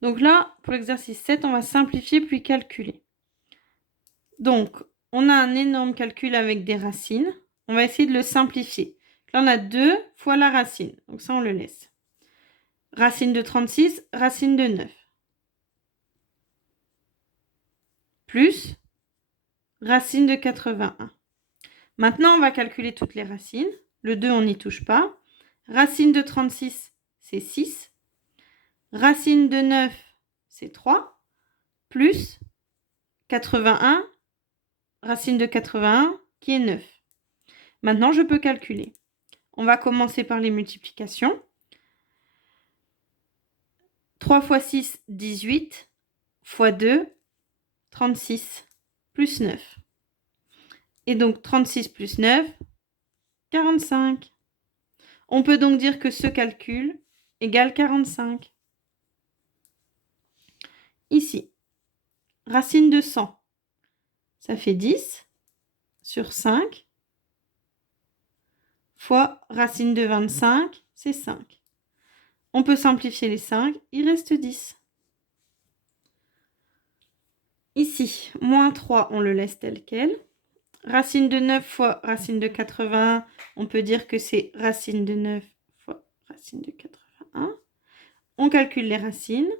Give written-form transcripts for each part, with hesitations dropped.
Donc là, pour l'exercice 7, on va simplifier puis calculer. Donc, on a un énorme calcul avec des racines. On va essayer de le simplifier. Là, on a 2 fois la racine. Donc ça, on le laisse. Racine de 36, racine de 9. Plus racine de 81. Maintenant, on va calculer toutes les racines. Le 2, on n'y touche pas. Racine de 36, c'est 6. Racine de 9, c'est 3. Plus 81, racine de 81, qui est 9. Maintenant, je peux calculer. On va commencer par les multiplications. 3 fois 6, 18. Fois 2, 36. Plus 9. Et donc, 36 plus 9, 45. On peut donc dire que ce calcul égale 45. Ici, racine de 100, ça fait 10 sur 5 fois racine de 25, c'est 5. On peut simplifier les 5, il reste 10. Ici, moins 3, on le laisse tel quel. Racine de 9 fois racine de 81, on peut dire que c'est racine de 9 fois racine de 81. On calcule les racines.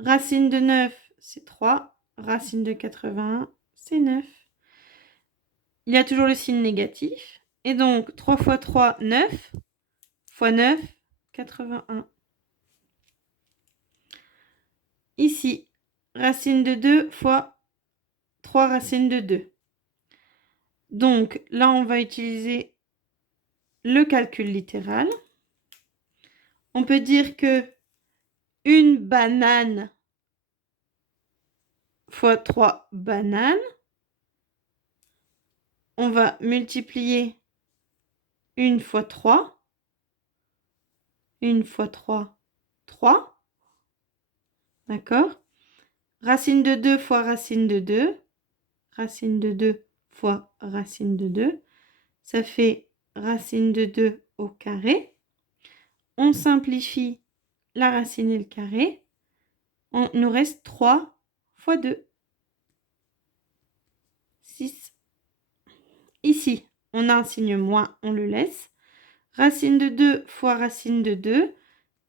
Racine de 9, c'est 3. Racine de 81, c'est 9. Il y a toujours le signe négatif. Et donc, 3 fois 3, 9. Fois 9, 81. Ici, racine de 2 fois 3 racines de 2. Donc, là, on va utiliser le calcul littéral. On peut dire que une banane fois 3 bananes. On va multiplier 1 fois 3. 1 fois 3, 3. D'accord? Racine de 2 fois racine de 2. Racine de 2 fois racine de 2. Ça fait racine de 2 au carré. On simplifie la racine et le carré. Il nous reste 3 fois 2. 6. Ici, on a un signe moins, on le laisse. Racine de 2 fois racine de 2,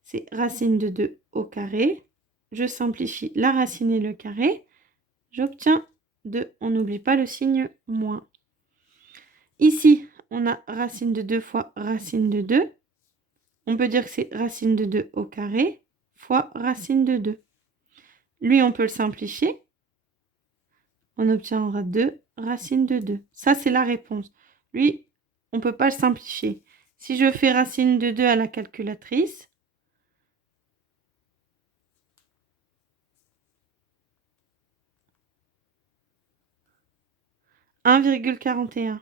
c'est racine de 2 au carré. Je simplifie la racine et le carré. J'obtiens 2. On n'oublie pas le signe moins. Ici, on a racine de 2 fois racine de 2. On peut dire que c'est racine de 2 au carré fois racine de 2. Lui, on peut le simplifier. On obtiendra 2 racine de 2. Ça, c'est la réponse. Lui, on ne peut pas le simplifier. Si je fais racine de 2 à la calculatrice, « 1,41.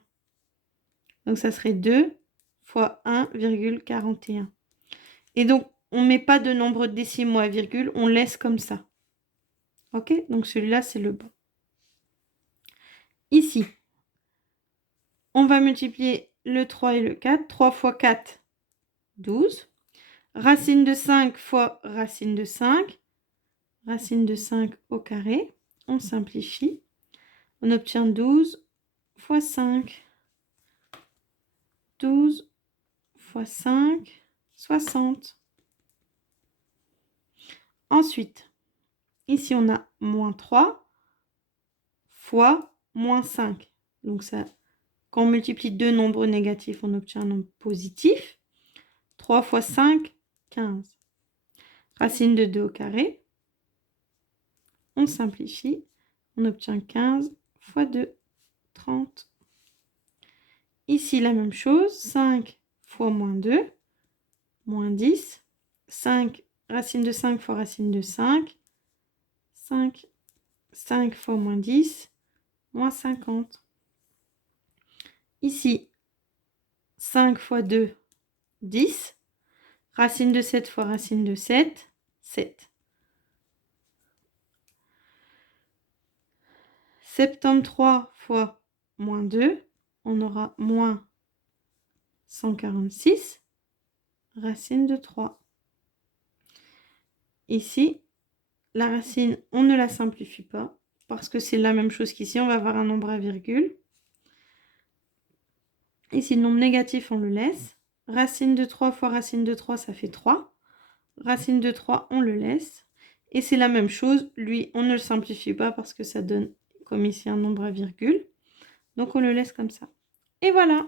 Donc, ça serait 2 fois 1,41. Et donc, on ne met pas de nombre décimaux à virgule, on laisse comme ça. OK? Donc, celui-là, c'est le bon. Ici, on va multiplier le 3 et le 4. 3 fois 4, 12. Racine de 5 fois racine de 5. Racine de 5 au carré. On simplifie. On obtient 12 fois 5. 12 fois 5, 60. Ensuite, ici, on a moins 3 fois moins 5. Donc, ça, quand on multiplie deux nombres négatifs, on obtient un nombre positif. 3 fois 5, 15. Racine de 2 au carré. On simplifie. On obtient 15 fois 2, 30. Ici, la même chose. 5 fois moins 2, moins 10. 5, racine de 5 fois racine de 5. 5. 5 fois moins 10, moins 50. Ici, 5 fois 2, 10. Racine de 7 fois racine de 7, 7. 73 fois moins 2, on aura moins 146, racine de 3. Ici, la racine, on ne la simplifie pas, parce que c'est la même chose qu'ici, on va avoir un nombre à virgule. Ici, le nombre négatif, on le laisse. Racine de 3 fois racine de 3, ça fait 3. Racine de 3, on le laisse. Et c'est la même chose, lui, on ne le simplifie pas parce que ça donne, comme ici, un nombre à virgule. Donc, on le laisse comme ça. Et voilà!